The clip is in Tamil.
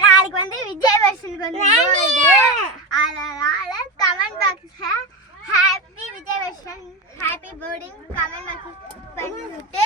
நாளைக்கு வந்து விஜய் வருஷனுக்கு வந்து அதனால கமெண்ட் பாக்ஸ்ல ஹாப்பி விஜய் வருஷன் ஹாப்பி பர்த்டே கமெண்ட் பாக்ஸ் பண்ணிட்டு